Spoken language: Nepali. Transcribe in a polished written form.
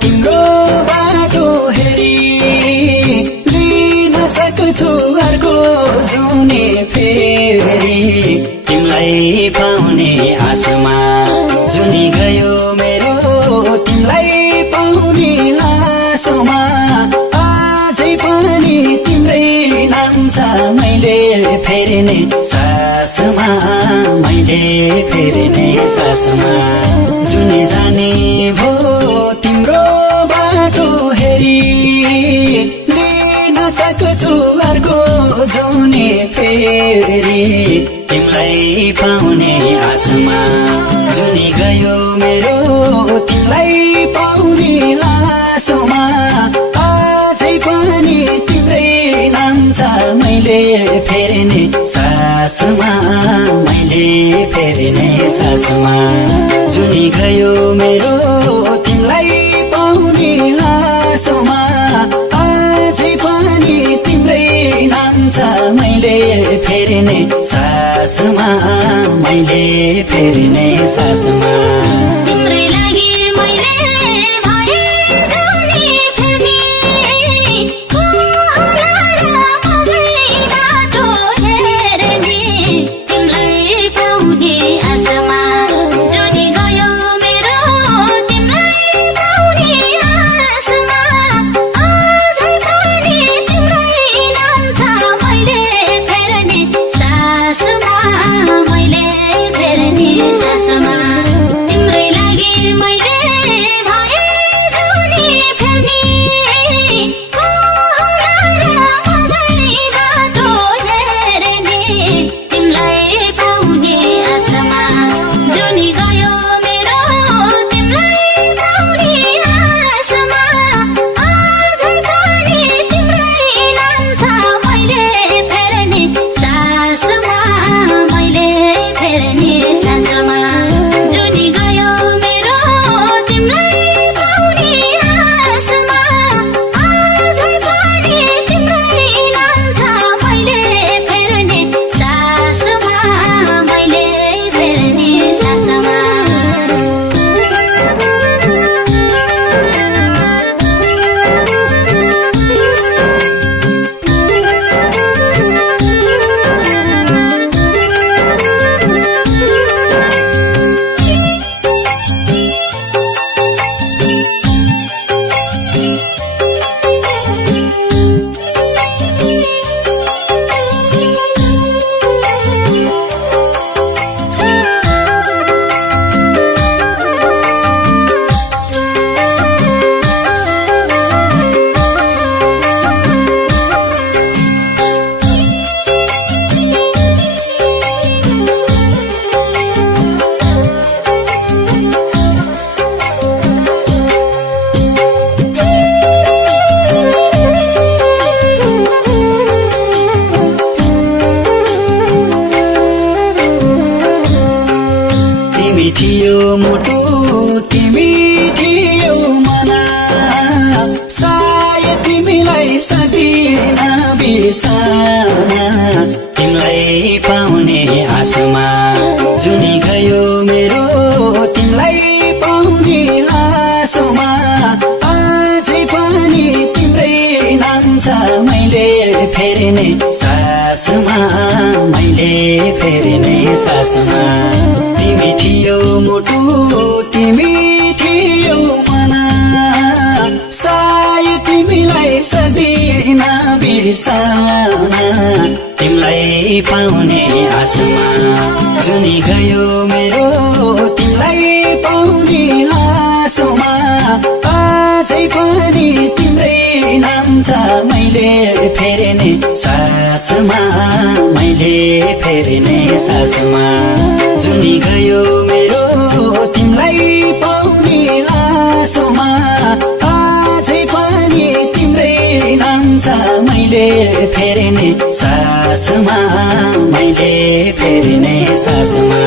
तिम्रो बाटो हेरी लिन सक्छु अर्को जुने फेरि तिमीलाई पाउने आशमा जुनी गयो मेरो तिमीलाई पाउने आशमा अझै पनि तिम्रै नाम छ मैले फेर्ने सासमा मैले फेर्ने सासमा जुनी जाने भो तिम्रो बाटो हेरी लिन सक्छु अर्को जुने फेरि तिमीलाई पाउने आशमा जुनी गयो मेरो तिमीलाई पाउने आशमा अझै पनि तिम्रै नाम छ मैले फेर्ने सासमा मैले फेर्ने सासमा जुनी गयो मेरो तिमीलाई पाउने आशमा अझै पनि तिम्रै नाम छ मैले फेर्ने सासमा मैले फेर्ने सासमा तिम्रै लागि मैले भए जुनी फेर्ने होला र अझै बाटो हेर्ने तिमीलाई पाउने आशमा जुनी गयो मेरो तिमीलाई पाउने आशमा अझै पनि तिम्रै नाम छ मैले फेर्ने सासमा मैले फेर्ने सासमा तिम्रै लागि मैले भए जुनी फेर्ने होला र अझै बाटो हेर्ने तिमीलाई पाउने आशमा जुनी गयो मेरो तिमीलाई पाउने आशमा अझै पनि तिम्रै नाम छ मैले फेर्ने सासमा मैले फेर्ने सासमा जुनी गयो मेरो तिमीलाई पाउने आशमा अझै पनि तिम्रै नाम छ मैले फेर्ने सासमा मैले फेर्ने सासमा तिमी थियो मुटु तिमी थियो मना सायद तिमीलाई सक्दिन बिर्सन तिमीलाई पाउने आशमा जुनी गयो मेरो तिमीलाई पाउने आशमा अझै पनि तिम्रै नाम छ मैले फेर्ने सासमा मैले फेर्ने सासमा तिमी थियो मुटु तिमी थियो मना सायद तिमीलाई सक्दिन बिर्सन तिमीलाई पाउने आशमा जुनी गयो मेरो तिमीलाई पाउने आशमा अझै पनि तिम्रै नाम छ मैले फेर्ने सासमा मैले फेर्ने सासमा जुनी गयो मेरो तिमीलाई पाउने आशमा अझै पनि तिम्रै नाम छ मैले फेर्ने सासमा मैले फेर्ने सासमा